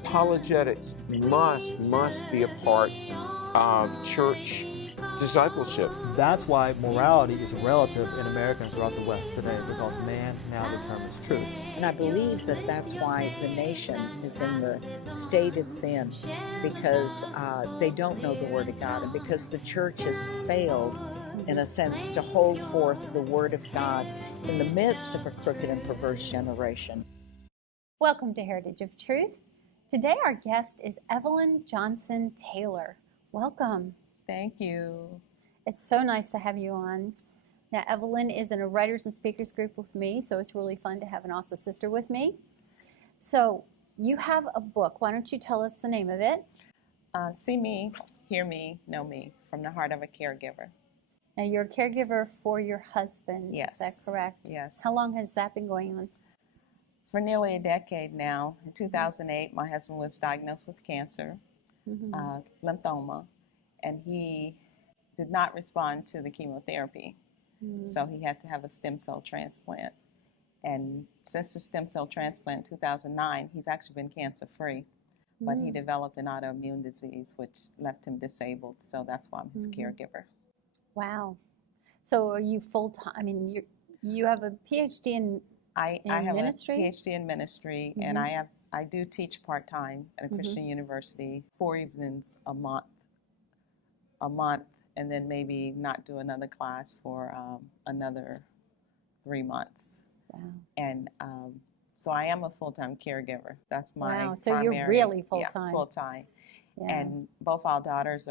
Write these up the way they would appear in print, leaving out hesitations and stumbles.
apologetics must be a part of church discipleship. That's why morality is relative in Americans throughout the West today, because man now determines truth. And I believe that that's why the nation is in the state it's in, because they don't know the Word of God, and because the church has failed, in a sense, to hold forth the Word of God in the midst of a crooked and perverse generation. Welcome to Heritage of Truth. Today our guest is Evelyn Johnson Taylor. Welcome. Thank you. It's so nice to have you on. Now, Evelyn is in a writers and speakers group with me, so it's really fun to have an awesome sister with me. So you have a book. Why don't you tell us the name of it? See me, hear me, know me, from the heart of a caregiver. Now, you're a caregiver for your husband. Yes. Is that correct? Yes. How long has that been going on? For nearly a decade now. In 2008, my husband was diagnosed with cancer, lymphoma, and he did not respond to the chemotherapy. So he had to have a stem cell transplant. And since the stem cell transplant in 2009, he's actually been cancer-free. But he developed an autoimmune disease, which left him disabled. So that's why I'm his caregiver. Wow. So are you full-time? I mean, you have a PhD in I have ministry? a PhD in ministry, and I do teach part-time at a Christian university, 4 evenings a month, and then maybe not do another class for another 3 months. Wow. And so I am a full-time caregiver. That's my Wow. So primary. you're really full-time. Yeah, full-time. Yeah. And both our daughters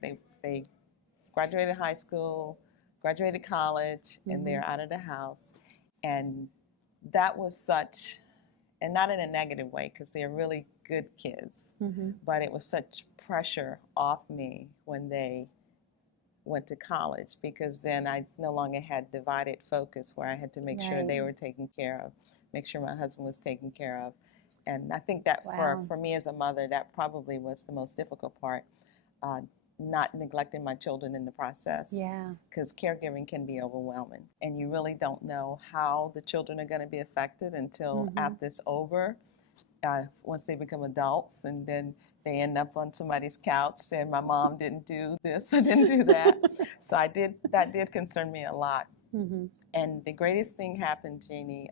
they graduated high school, graduated college, and they're out of the house. And that was such, and not in a negative way, because they're really good kids, but it was such pressure off me when they went to college, because then I no longer had divided focus where I had to make sure they were taken care of, make sure my husband was taken care of. And I think that for me as a mother, that probably was the most difficult part, not neglecting my children in the process. Yeah. Because caregiving can be overwhelming, and you really don't know how the children are going to be affected until after it's over, once they become adults, and then they end up on somebody's couch saying, my mom didn't do this or didn't do that. So that did concern me a lot. And the greatest thing happened, Jeannie,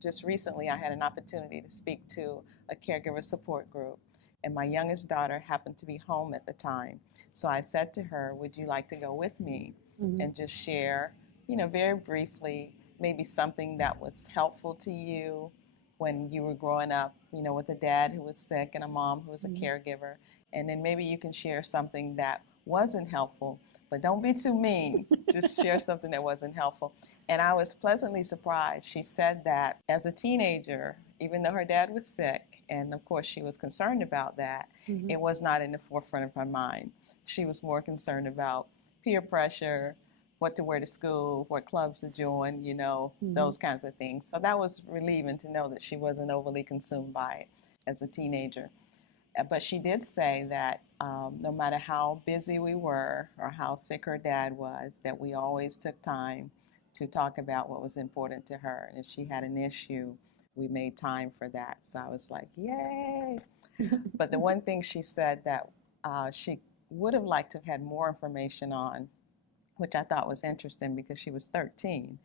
just recently I had an opportunity to speak to a caregiver support group, and my youngest daughter happened to be home at the time. So I said to her, would you like to go with me and just share, very briefly, maybe something that was helpful to you when you were growing up, with a dad who was sick and a mom who was a caregiver. And then maybe you can share something that wasn't helpful, but don't be too mean. Just share something that wasn't helpful. And I was pleasantly surprised. She said that as a teenager, even though her dad was sick, and of course she was concerned about that, it was not in the forefront of her mind. She was more concerned about peer pressure, what to wear to school, what clubs to join, those kinds of things. So that was relieving to know that she wasn't overly consumed by it as a teenager. But she did say that no matter how busy we were or how sick her dad was, that we always took time to talk about what was important to her. And if she had an issue, we made time for that. So I was like, yay. But the one thing she said that she would have liked to have had more information on, which I thought was interesting because she was 13.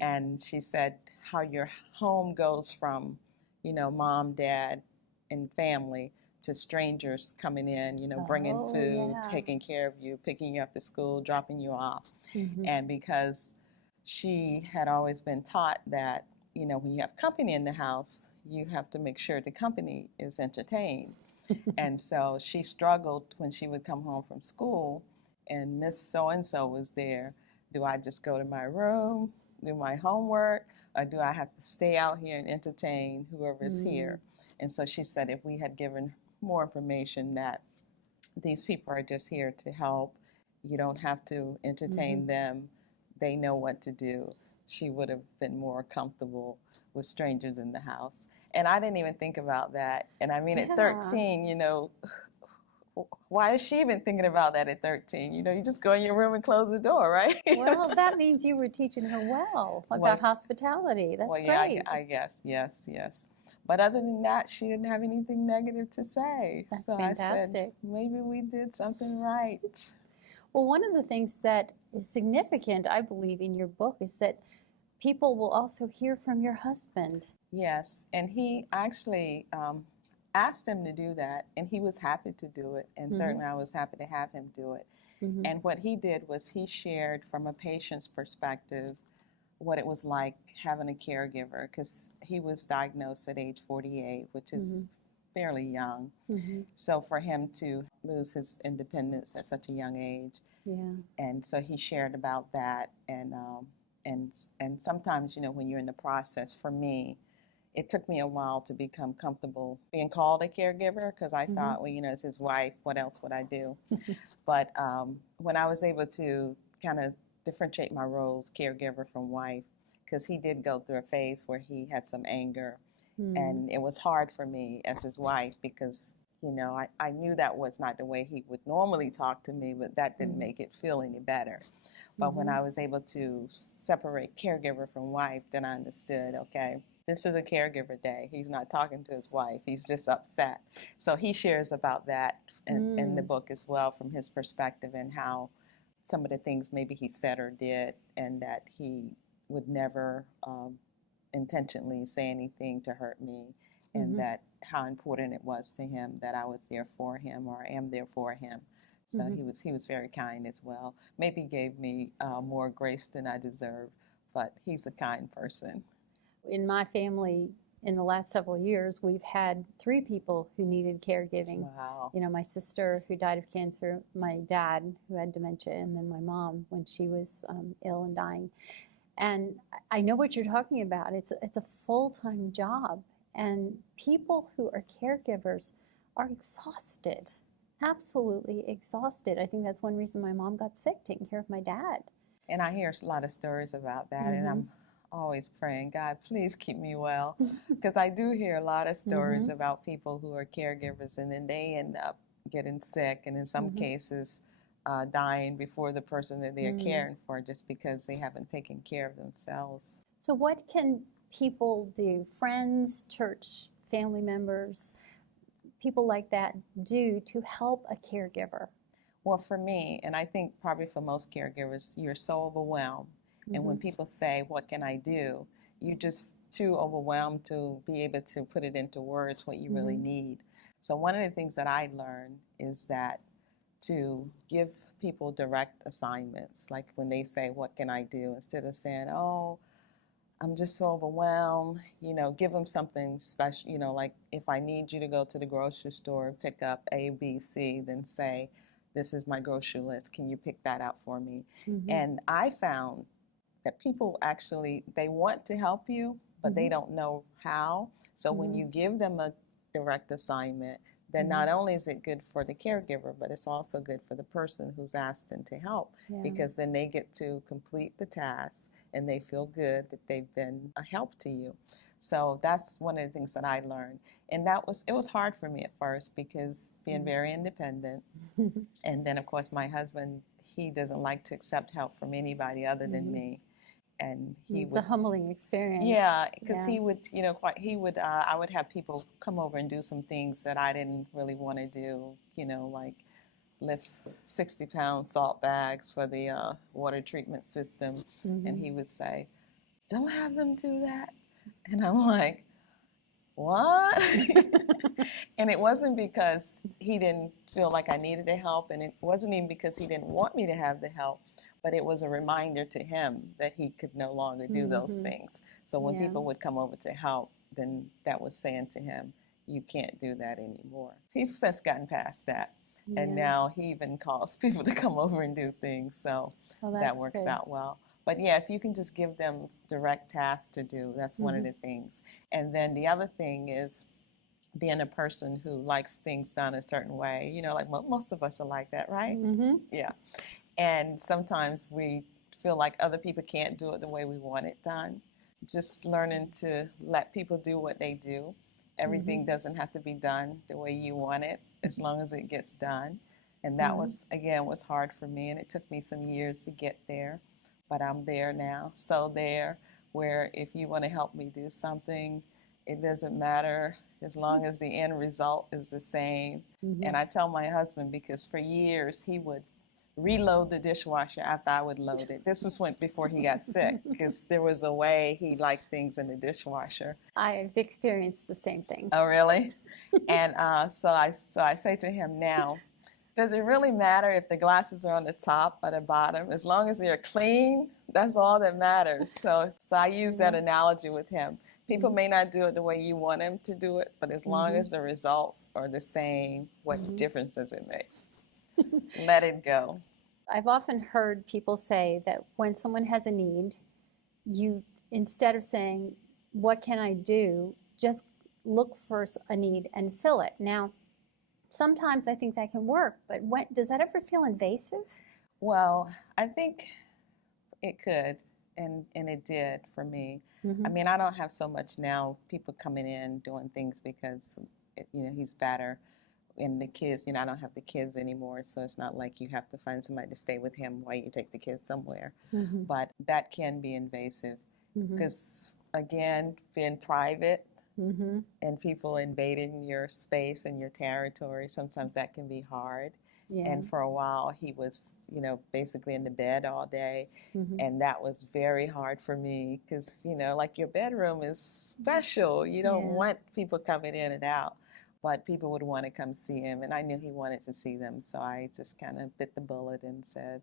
And she said how your home goes from, mom, dad, and family to strangers coming in, bringing food, taking care of you, picking you up at school, dropping you off. And because she had always been taught that, when you have company in the house, you have to make sure the company is entertained. And so she struggled when she would come home from school and Miss So-and-so was there. Do I just go to my room, do my homework, or do I have to stay out here and entertain whoever is here? And so she said if we had given more information that these people are just here to help, you don't have to entertain them, they know what to do, she would have been more comfortable with strangers in the house. And I didn't even think about that. And I mean, at 13, why is she even thinking about that at 13? You just go in your room and close the door, right? Well, that means you were teaching her well about hospitality. That's well, yeah, great. I guess, yes. But other than that, she didn't have anything negative to say. That's so I said, fantastic. maybe we did something right. Well, one of the things that is significant, I believe, in your book is that people will also hear from your husband. Yes, and he actually asked him to do that, and he was happy to do it, and certainly I was happy to have him do it. And what he did was he shared from a patient's perspective what it was like having a caregiver, because he was diagnosed at age 48, which is fairly young. So for him to lose his independence at such a young age, and so he shared about that, and sometimes, you know, when you're in the process, for me, it took me a while to become comfortable being called a caregiver, because I thought, well, you know, it's his wife, what else would I do? But when I was able to kind of differentiate my roles, caregiver from wife, because he did go through a phase where he had some anger, and it was hard for me as his wife, because, you know, I knew that was not the way he would normally talk to me, but that didn't make it feel any better. But when I was able to separate caregiver from wife, then I understood, okay, this is a caregiver day. He's not talking to his wife. He's just upset. So he shares about that in the book as well, from his perspective, and how some of the things maybe he said or did, and that he would never intentionally say anything to hurt me, and that how important it was to him that I was there for him, or am there for him. So he was very kind as well. Maybe gave me more grace than I deserved, but he's a kind person. In my family, in the last several years, we've had 3 people who needed caregiving. Wow. You know, my sister who died of cancer, my dad who had dementia, and then my mom when she was ill and dying. And I know what you're talking about. It's a full-time job, and people who are caregivers are exhausted, absolutely exhausted. I think that's one reason my mom got sick, taking care of my dad. And I hear a lot of stories about that, and I'm always praying, God, please keep me well, because I do hear a lot of stories about people who are caregivers, and then they end up getting sick, and in some cases dying before the person that they're caring for, just because they haven't taken care of themselves. So what can people do, friends, church, family members, people like that, do to help a caregiver? Well, for me, and I think probably for most caregivers, you're so overwhelmed. And when people say, what can I do? You're just too overwhelmed to be able to put it into words what you really need. So one of the things that I learned is that to give people direct assignments, like when they say, what can I do? Instead of saying, oh, I'm just so overwhelmed, you know, give them something special, you know, like if I need you to go to the grocery store and pick up A, B, C, then say, this is my grocery list, can you pick that out for me? And I found that people actually, they want to help you, but they don't know how. So when you give them a direct assignment, then not only is it good for the caregiver, but it's also good for the person who's asked them to help, because then they get to complete the task and they feel good that they've been a help to you. So that's one of the things that I learned. And it was hard for me at first, because being very independent, and then of course my husband, he doesn't like to accept help from anybody other than me. And it's a humbling experience. Yeah, because he would, you know, I would have people come over and do some things that I didn't really want to do, you know, like lift 60-pound salt bags for the water treatment system. And he would say, don't have them do that. And I'm like, what? And it wasn't because he didn't feel like I needed the help, and it wasn't even because he didn't want me to have the help. But it was a reminder to him that he could no longer do those things. So when people would come over to help, then that was saying to him, you can't do that anymore. He's since gotten past that. And now he even calls people to come over and do things. So that works out well. But yeah, if you can just give them direct tasks to do, that's one of the things. And then the other thing is being a person who likes things done a certain way. You know, like most of us are like that, right? Yeah. And sometimes we feel like other people can't do it the way we want it done. Just learning to let people do what they do. Everything doesn't have to be done the way you want it, as long as it gets done. And that was hard for me, and it took me some years to get there. But I'm there now, so there, where if you want to help me do something, it doesn't matter as long as the end result is the same. Mm-hmm. And I tell my husband, because for years he would reload the dishwasher after I would load it. This was before he got sick, because there was a way he liked things in the dishwasher. I've experienced the same thing. Oh, really? And so I say to him now, does it really matter if the glasses are on the top or the bottom? As long as they're clean, that's all that matters. So I use that analogy with him. People may not do it the way you want them to do it, but as long as the results are the same, what difference does it make? Let it go. I've often heard people say that when someone has a need, you, instead of saying, what can I do, just look for a need and fill it. Now, sometimes I think that can work, but does that ever feel invasive? Well, I think it could, and it did for me. I mean, I don't have so much now people coming in doing things because, he's better. And the kids, I don't have the kids anymore, so it's not like you have to find somebody to stay with him while you take the kids somewhere. But that can be invasive because, again, being private and people invading your space and your territory, sometimes that can be hard. Yeah. And for a while, he was, basically in the bed all day. And that was very hard for me because, like your bedroom is special. You don't want people coming in and out. But people would want to come see him, and I knew he wanted to see them, so I just kind of bit the bullet and said,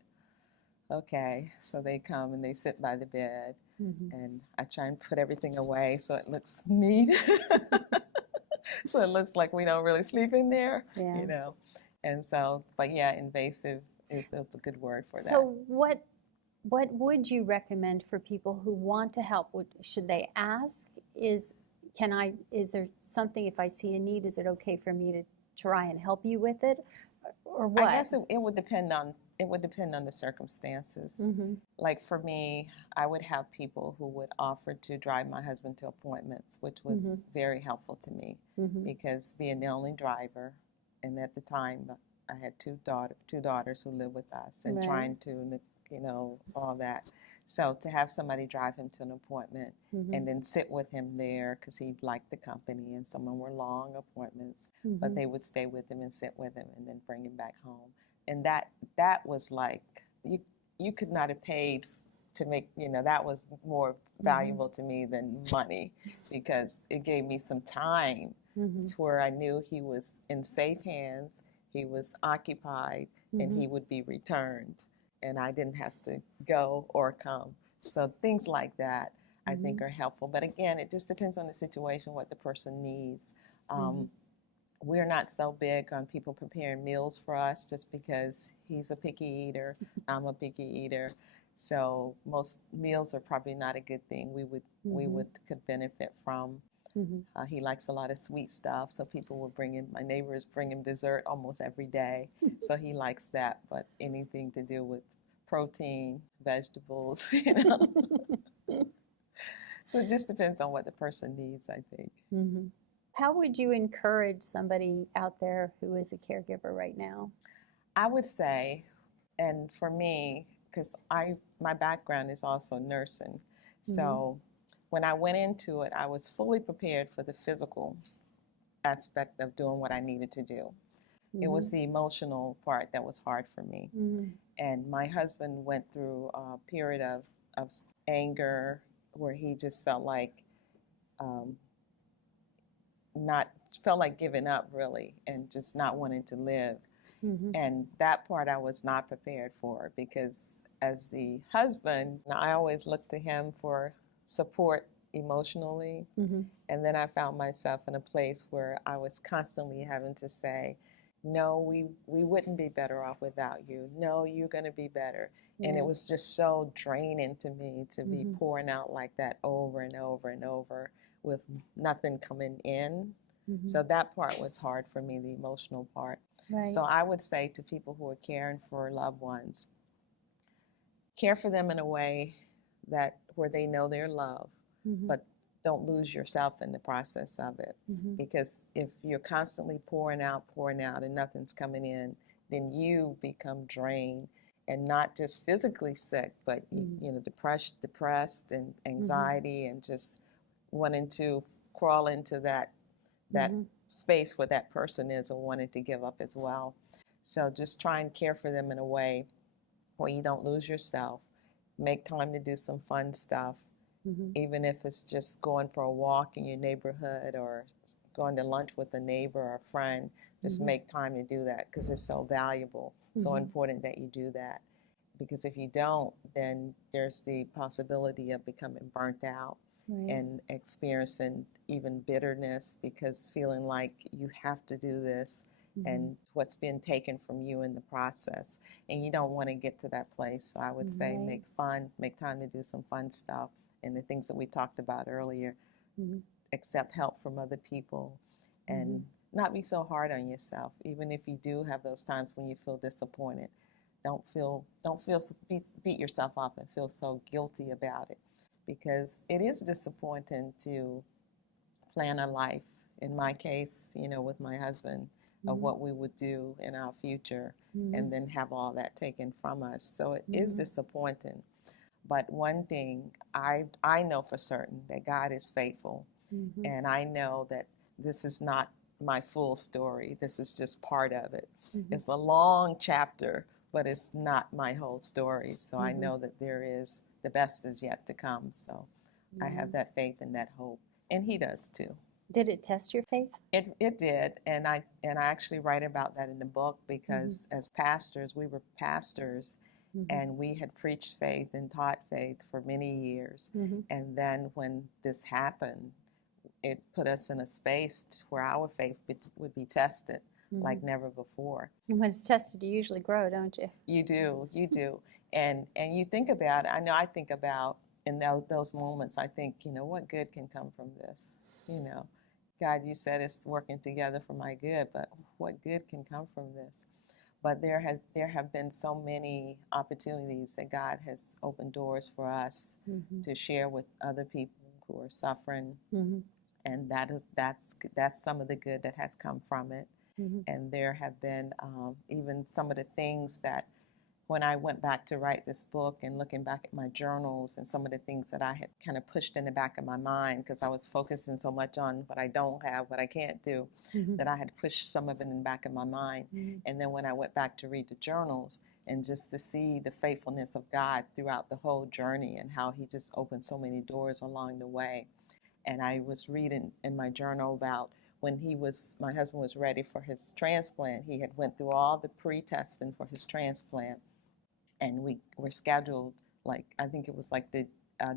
okay. So they come and they sit by the bed, and I try and put everything away so it looks neat. So it looks like we don't really sleep in there, And so, but yeah, invasive is a good word for that. So what would you recommend for people who want to help? Should they ask? Is there something, if I see a need, is it okay for me to try and help you with it, or what? I guess it would depend on the circumstances. Like for me, I would have people who would offer to drive my husband to appointments, which was very helpful to me because being the only driver, and at the time I had two daughters who lived with us, and trying to, all that. So to have somebody drive him to an appointment and then sit with him there because he liked the company, and some of them were long appointments, but they would stay with him and sit with him and then bring him back home. And that was like, you could not have paid to make, that was more valuable to me than money because it gave me some time to where I knew he was in safe hands, he was occupied, and he would be returned. And I didn't have to go or come. So things like that I think are helpful. But again, it just depends on the situation, what the person needs. We're not so big on people preparing meals for us just because he's a picky eater, I'm a picky eater. So most meals are probably not a good thing could benefit from. He likes a lot of sweet stuff, so people will my neighbors bring him dessert almost every day, so he likes that, but anything to do with protein, vegetables, So it just depends on what the person needs, I think. How would you encourage somebody out there who is a caregiver right now? I would say, and for me, because my background is also nursing, so when I went into it, I was fully prepared for the physical aspect of doing what I needed to do. It was the emotional part that was hard for me. And my husband went through a period of anger where he just felt like giving up really and just not wanting to live. And that part I was not prepared for because as the husband, I always looked to him for support emotionally. And then I found myself in a place where I was constantly having to say, no, we wouldn't be better off without you. No, you're going to be better. And it was just so draining to me to be pouring out like that over and over and over with nothing coming in. So that part was hard for me, the emotional part. Right. So I would say to people who are caring for loved ones, care for them in a way where they know they're loved, but don't lose yourself in the process of it. Because if you're constantly pouring out and nothing's coming in, then you become drained and not just physically sick, but depressed and anxiety and just wanting to crawl into that space where that person is and wanting to give up as well. So just try and care for them in a way where you don't lose yourself. Make time to do some fun stuff, even if it's just going for a walk in your neighborhood or going to lunch with a neighbor or a friend. Just make time to do that because it's so valuable, so important that you do that. Because if you don't, then there's the possibility of becoming burnt out and experiencing even bitterness because feeling like you have to do this and what's been taken from you in the process. And you don't want to get to that place. So I would say make time to do some fun stuff. And the things that we talked about earlier, accept help from other people and not be so hard on yourself. Even if you do have those times when you feel disappointed, don't beat yourself up and feel so guilty about it, because it is disappointing to plan a life, in my case, with my husband, of what we would do in our future and then have all that taken from us. So it is disappointing. But one thing I know for certain, that God is faithful. And I know that this is not my full story. This is just part of it. It's a long chapter, but it's not my whole story. So I know that the best is yet to come. So I have that faith and that hope. And he does too. Did it test your faith? It did, and I actually write about that in the book because as pastors, we were pastors, and we had preached faith and taught faith for many years. And then when this happened, it put us in a space where our faith would be tested like never before. And when it's tested, you usually grow, don't you? You do. And you think about it. I know I think about in those moments, I think, what good can come from this? God, you said it's working together for my good, but what good can come from this? But there have been so many opportunities that God has opened doors for us to share with other people who are suffering, and that's some of the good that has come from it. And there have been even some of the things that when I went back to write this book and looking back at my journals and some of the things that I had kind of pushed in the back of my mind because I was focusing so much on what I don't have, what I can't do, that I had pushed some of it in the back of my mind. And then when I went back to read the journals and just to see the faithfulness of God throughout the whole journey and how he just opened so many doors along the way. And I was reading in my journal about when my husband was ready for his transplant. He had went through all the pre-testing for his transplant. And we were scheduled, I think it was the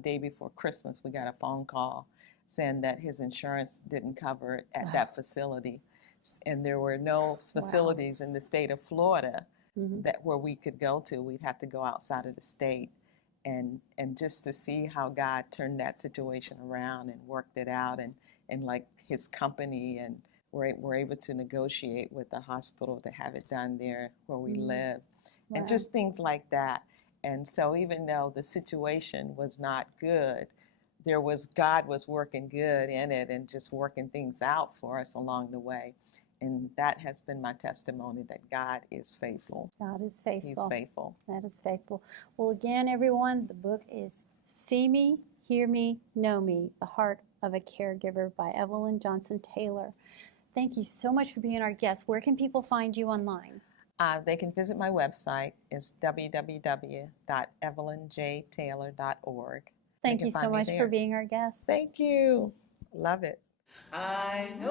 day before Christmas, we got a phone call saying that his insurance didn't cover it at that facility. And there were no facilities in the state of Florida where we could go to. We'd have to go outside of the state. And just to see how God turned that situation around and worked it out and his company, and we're able to negotiate with the hospital to have it done there where we live. And just things like that. And so even though the situation was not good, God was working good in it and just working things out for us along the way. And that has been my testimony, that God is faithful. God is faithful. He's faithful. That is faithful. Well, again, everyone, the book is See Me, Hear Me, Know Me, The Heart of a Caregiver by Evelyn Johnson Taylor. Thank you so much for being our guest. Where can people find you online? They can visit my website. It's www.evelynjtaylor.org. Thank you so much for being our guest. Thank you. Love it. I know